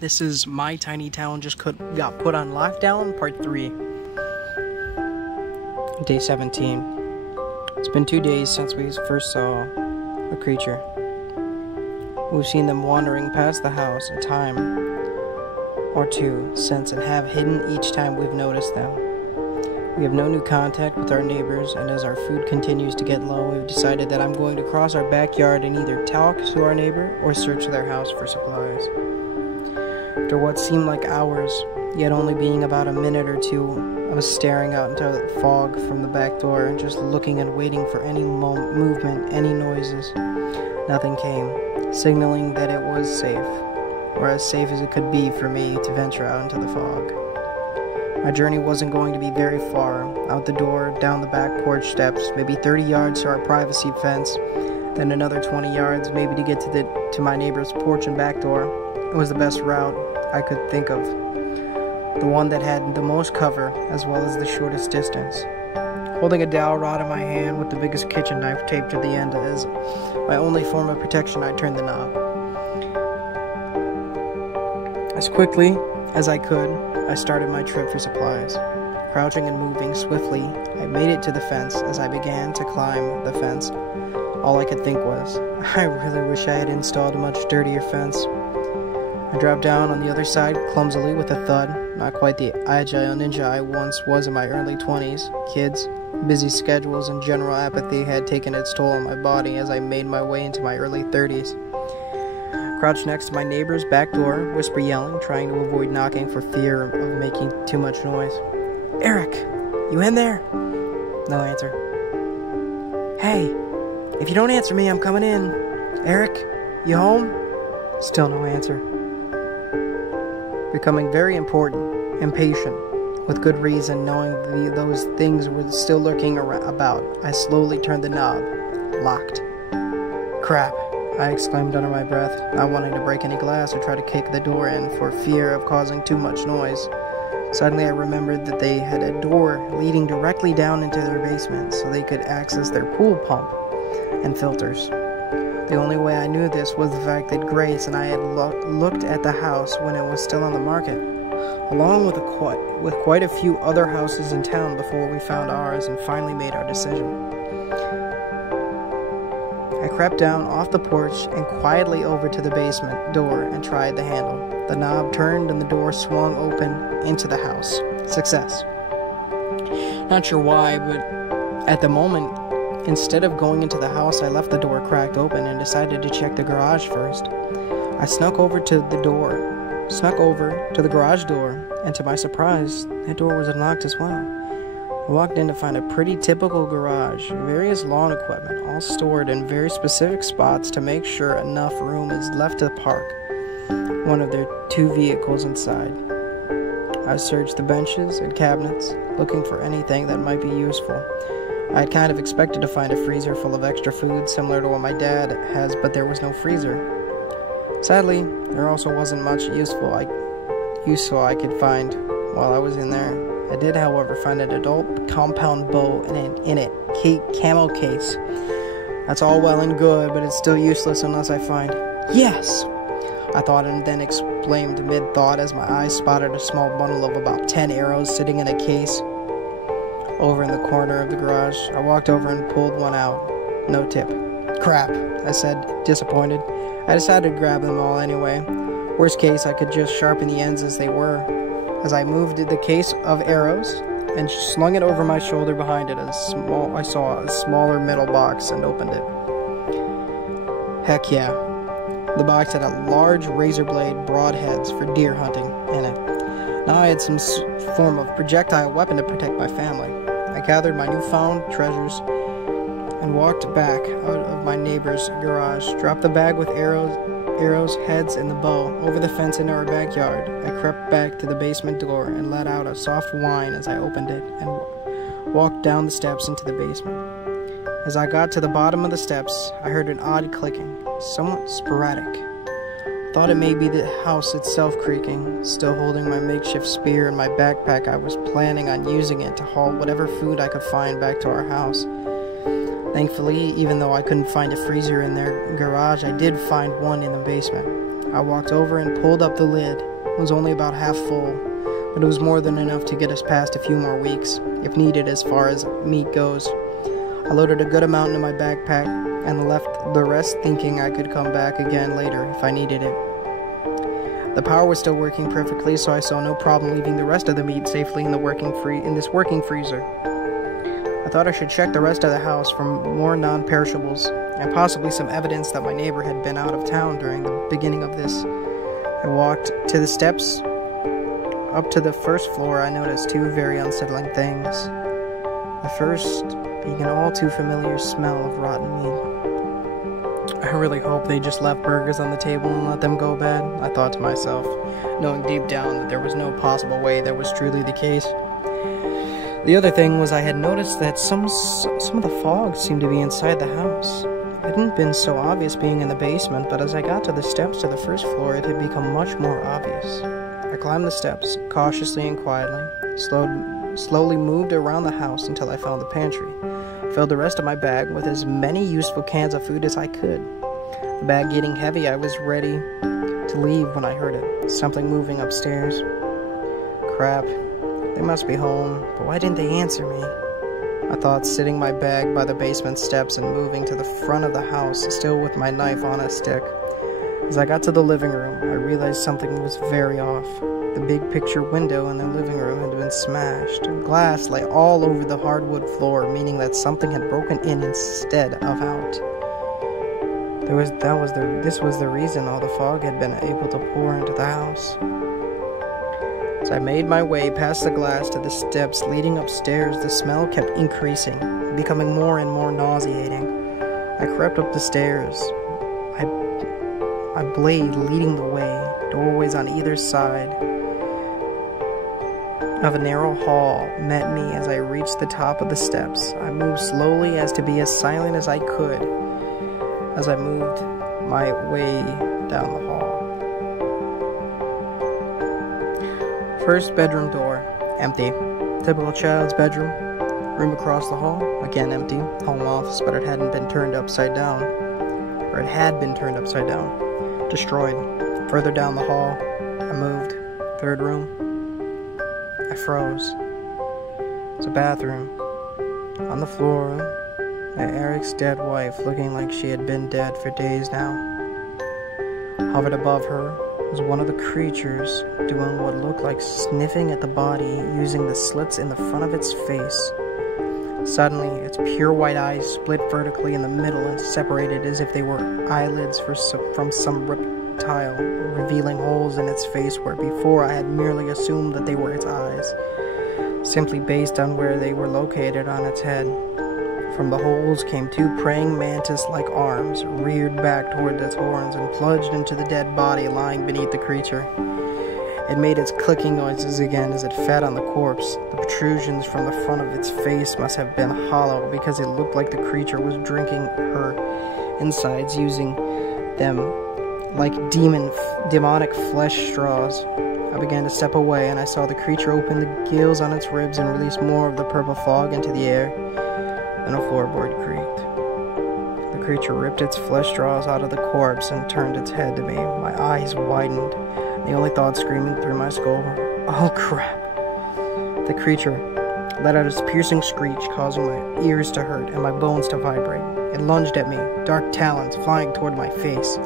This is My Tiny Town got put on lockdown, part 3. Day 17. It's been 2 days since we first saw a creature. We've seen them wandering past the house a time or two since and have hidden each time we've noticed them. We have no new contact with our neighbors, and as our food continues to get low, we've decided that I'm going to cross our backyard and either talk to our neighbor or search their house for supplies. After what seemed like hours, yet only being about a minute or two, I was staring out into the fog from the back door and just looking and waiting for any movement, any noises. Nothing came, signaling that it was safe, or as safe as it could be for me to venture out into the fog. My journey wasn't going to be very far, out the door, down the back porch steps, maybe 30 yards to our privacy fence, then another 20 yards maybe to get to my neighbor's porch and back door. It was the best route I could think of, the one that had the most cover as well as the shortest distance. Holding a dowel rod in my hand with the biggest kitchen knife taped to the end as my only form of protection, I turned the knob. As quickly as I could, I started my trip for supplies. Crouching and moving swiftly, I made it to the fence. As I began to climb the fence, all I could think was, I really wish I had installed a much dirtier fence. I dropped down on the other side clumsily with a thud, not quite the agile ninja I once was in my early 20s. Kids, busy schedules, and general apathy had taken its toll on my body as I made my way into my early 30s. Crouched next to my neighbor's back door, whisper yelling, trying to avoid knocking for fear of making too much noise. Eric, you in there? No answer. Hey, if you don't answer me, I'm coming in. Eric, you home? Still no answer. Becoming very important, impatient, with good reason, knowing those things were still lurking about, I slowly turned the knob. Locked. Crap, I exclaimed under my breath, not wanting to break any glass or try to kick the door in for fear of causing too much noise. Suddenly I remembered that they had a door leading directly down into their basement so they could access their pool pump and filters. The only way I knew this was the fact that Grace and I had looked at the house when it was still on the market, along with quite a few other houses in town before we found ours and finally made our decision. I crept down off the porch and quietly over to the basement door and tried the handle. The knob turned and the door swung open into the house. Success. Not sure why, but at the moment, instead of going into the house, I left the door cracked open and decided to check the garage first. I snuck over to the garage door, and to my surprise, that door was unlocked as well. I walked in to find a pretty typical garage, various lawn equipment, all stored in very specific spots to make sure enough room is left to park one of their 2 vehicles inside. I searched the benches and cabinets, looking for anything that might be useful. I had kind of expected to find a freezer full of extra food similar to what my dad has, but there was no freezer. Sadly, there also wasn't much useful I could find while I was in there. I did, however, find an adult compound bow in a camel case. That's all well and good, but it's still useless unless I find... Yes! I thought and then exclaimed mid-thought as my eyes spotted a small bundle of about 10 arrows sitting in a case over in the corner of the garage. I walked over and pulled one out. No tip. Crap, I said, disappointed. I decided to grab them all anyway. Worst case, I could just sharpen the ends as they were. As I moved the case of arrows and slung it over my shoulder behind it, I saw a smaller metal box and opened it. Heck yeah. The box had a large razor blade broadheads for deer hunting in it. Now I had some form of projectile weapon to protect my family. I gathered my newfound treasures and walked back out of my neighbor's garage, dropped the bag with arrows, heads, and the bow over the fence into our backyard. I crept back to the basement door and let out a soft whine as I opened it and walked down the steps into the basement. As I got to the bottom of the steps, I heard an odd clicking, somewhat sporadic. I thought it may be the house itself creaking. Still holding my makeshift spear in my backpack, I was planning on using it to haul whatever food I could find back to our house. Thankfully, even though I couldn't find a freezer in their garage, I did find one in the basement. I walked over and pulled up the lid. It was only about half full, but it was more than enough to get us past a few more weeks, if needed as far as meat goes. I loaded a good amount into my backpack and left the rest thinking I could come back again later if I needed it. The power was still working perfectly, so I saw no problem leaving the rest of the meat safely in this working freezer. I thought I should check the rest of the house for more non-perishables and possibly some evidence that my neighbor had been out of town during the beginning of this. I walked to the steps. Up to the first floor, I noticed two very unsettling things. The first being an all too familiar smell of rotten meat. I really hope they just left burgers on the table and let them go bad, I thought to myself, knowing deep down that there was no possible way that was truly the case. The other thing was I had noticed that some of the fog seemed to be inside the house. It hadn't been so obvious being in the basement, but as I got to the steps to the first floor, it had become much more obvious. I climbed the steps, cautiously and quietly, slowly moved around the house until I found the pantry. Filled the rest of my bag with as many useful cans of food as I could. The bag getting heavy, I was ready to leave when I heard it. Something moving upstairs. Crap. They must be home, but why didn't they answer me? I thought, sitting my bag by the basement steps and moving to the front of the house, still with my knife on a stick. As I got to the living room, I realized something was very off. The big picture window in the living room had been smashed, and glass lay all over the hardwood floor, meaning that something had broken in instead of out. This was the reason all the fog had been able to pour into the house. As I made my way past the glass to the steps leading upstairs, the smell kept increasing, becoming more and more nauseating. I crept up the stairs. A blade leading the way, doorways on either side of a narrow hall met me as I reached the top of the steps. I moved slowly as to be as silent as I could as I moved my way down the hall. First bedroom door, empty. Typical child's bedroom. Room across the hall, again empty. Home office, but it hadn't been turned upside down. Or it had been turned upside down. Destroyed. Further down the hall, I moved. Third room. I froze. It's a bathroom. On the floor, Eric's dead wife, looking like she had been dead for days now. Hovered above her was one of the creatures doing what looked like sniffing at the body using the slits in the front of its face. Suddenly, its pure white eyes split vertically in the middle and separated as if they were eyelids from some reptile, revealing holes in its face where before I had merely assumed that they were its eyes, simply based on where they were located on its head. From the holes came two praying mantis-like arms, reared back toward its horns and plunged into the dead body lying beneath the creature. It made its clicking noises again as it fed on the corpse. The protrusions from the front of its face must have been hollow because it looked like the creature was drinking her insides, using them like demonic flesh straws. I began to step away, and I saw the creature open the gills on its ribs and release more of the purple fog into the air. Then a floorboard creaked. The creature ripped its flesh straws out of the corpse and turned its head to me. My eyes widened. The only thought screaming through my skull were, "Oh crap!" The creature let out its piercing screech, causing my ears to hurt and my bones to vibrate. It lunged at me, dark talons flying toward my face.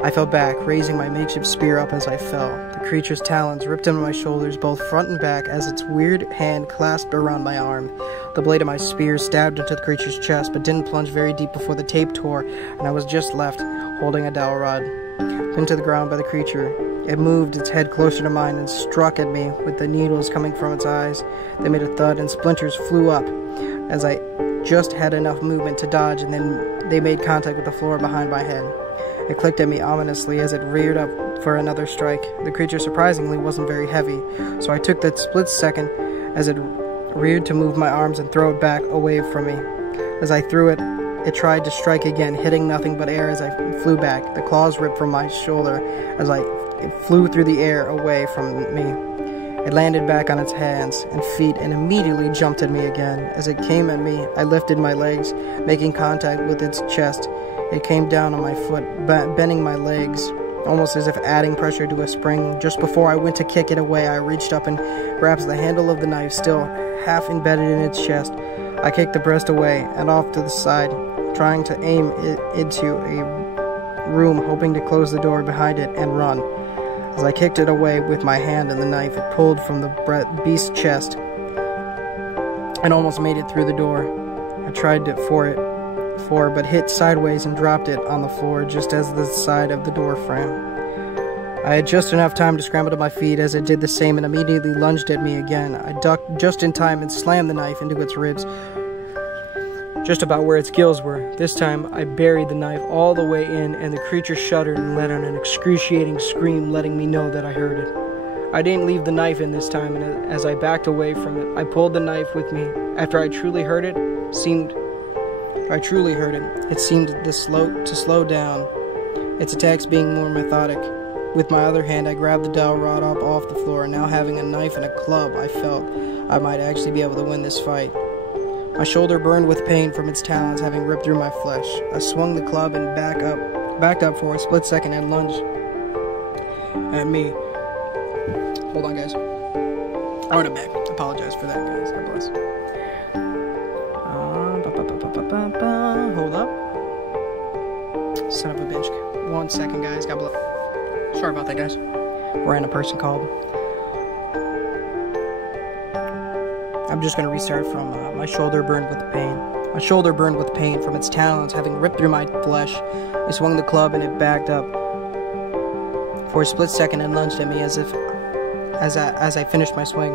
I fell back, raising my makeshift spear up as I fell. The creature's talons ripped into my shoulders, both front and back, as its weird hand clasped around my arm. The blade of my spear stabbed into the creature's chest, but didn't plunge very deep before the tape tore, and I was just left, holding a dowel rod. Pinned to the ground by the creature, it moved its head closer to mine and struck at me with the needles coming from its eyes. They made a thud and splinters flew up as I just had enough movement to dodge, and then they made contact with the floor behind my head. It clicked at me ominously as it reared up for another strike. The creature surprisingly wasn't very heavy, so I took that split second as it reared to move my arms and throw it back away from me. As I threw it, it tried to strike again, hitting nothing but air as I flew back. The claws ripped from my shoulder as it flew through the air away from me. It landed back on its hands and feet and immediately jumped at me again. As it came at me, I lifted my legs, making contact with its chest. It came down on my foot, bending my legs almost as if adding pressure to a spring. Just before I went to kick it away, I reached up and grabbed the handle of the knife, still half embedded in its chest. I kicked the breast away and off to the side, trying to aim it into a room, hoping to close the door behind it and run. As I kicked it away with my hand and the knife, it pulled from the beast's chest and almost made it through the door. I tried but hit sideways and dropped it on the floor just as the side of the door frame. I had just enough time to scramble to my feet as it did the same and immediately lunged at me again. I ducked just in time and slammed the knife into its ribs, just about where its gills were. This time, I buried the knife all the way in, and the creature shuddered and let out an excruciating scream, letting me know that I heard it. I didn't leave the knife in this time, and as I backed away from it, I pulled the knife with me. After I truly heard it, it seemed to slow down, its attacks being more methodic. With my other hand, I grabbed the dowel rod up off the floor, and now having a knife and a club, I felt I might actually be able to win this fight. My shoulder burned with pain from its talons having ripped through my flesh. I swung the club and backed up for a split second and lunged at me. Hold on, guys. I went back. Apologize for that, guys. God bless. Hold up. Son of a bitch. 1 second, guys. God bless. Sorry about that, guys. Random person called. I'm just going to restart from my shoulder burned with pain. My shoulder burned with pain from its talons having ripped through my flesh. I swung the club and it backed up for a split second and lunged at me as I finished my swing.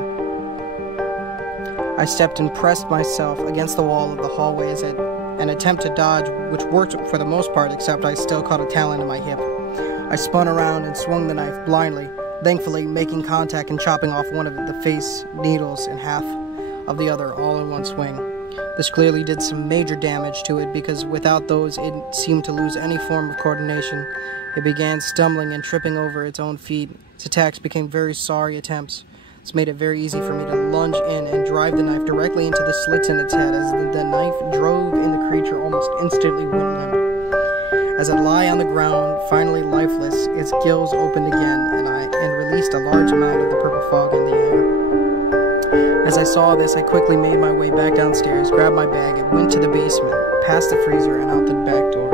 I stepped and pressed myself against the wall of the hallway as an attempt to dodge, which worked for the most part, except I still caught a talon in my hip. I spun around and swung the knife blindly, thankfully making contact and chopping off one of the face needles and half of the other all in one swing. This clearly did some major damage to it because without those it seemed to lose any form of coordination. It began stumbling and tripping over its own feet. Its attacks became very sorry attempts. This made it very easy for me to lunge in and drive the knife directly into the slits in its head. As the knife drove in, the creature almost instantly went limp. As it lay on the ground, finally lifeless, its gills opened again and released a large amount of the purple fog in the air. As I saw this, I quickly made my way back downstairs, grabbed my bag, and went to the basement, past the freezer, and out the back door.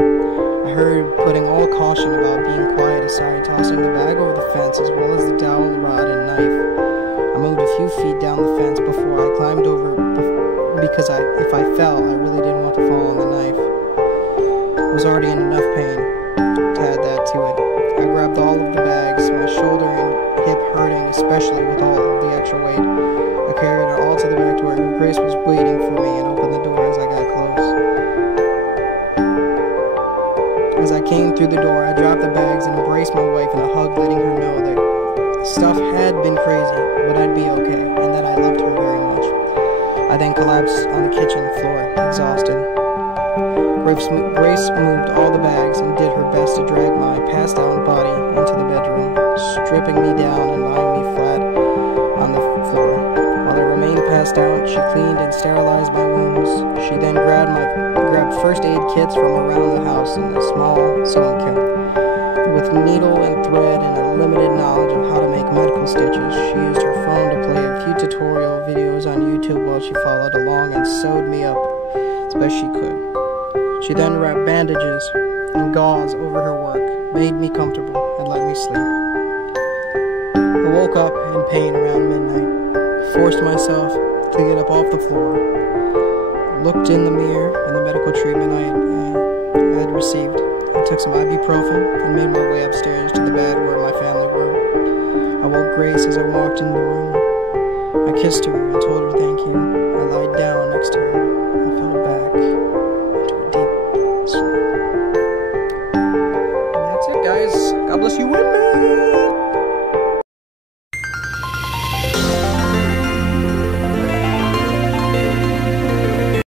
I heard putting all caution about being quiet aside, tossing the bag over the fence as well as the dowel rod and knife. I moved a few feet down the fence before I climbed over because if I fell, I really didn't want to fall on the knife. I was already in enough pain to add that to it. I grabbed all of the bags, my shoulder and hip hurting, especially with all of the extra weight. I carried it all to the back door where Grace was waiting for me and opened the door as I got close. As I came through the door, I dropped the bags and embraced my wife in a hug, letting her know that stuff had been crazy, but I'd be okay, and that I loved her very much. I then collapsed on the kitchen floor, exhausted. Grace moved all the bags and did her best to drag my passed-out body into the bedroom, stripping me down and lying me flat on the floor. While I remained passed out, she cleaned and sterilized my wounds. She then grabbed first aid kits from around the house in a small sewing kit. With needle and thread and a limited knowledge of how to make medical stitches, she used her phone to play a few tutorial videos on YouTube while she followed along and sewed me up as best she could. She then wrapped bandages and gauze over her work, made me comfortable, and let me sleep. I woke up in pain around midnight, forced myself to get up off the floor, looked in the mirror and the medical treatment I had received. I took some ibuprofen and made my way upstairs to the bed where my family were. I woke Grace as I walked in the room. I kissed her and told her thank you. I lied down next to her and fell back into a deep sleep. And that's it, guys. God bless you women.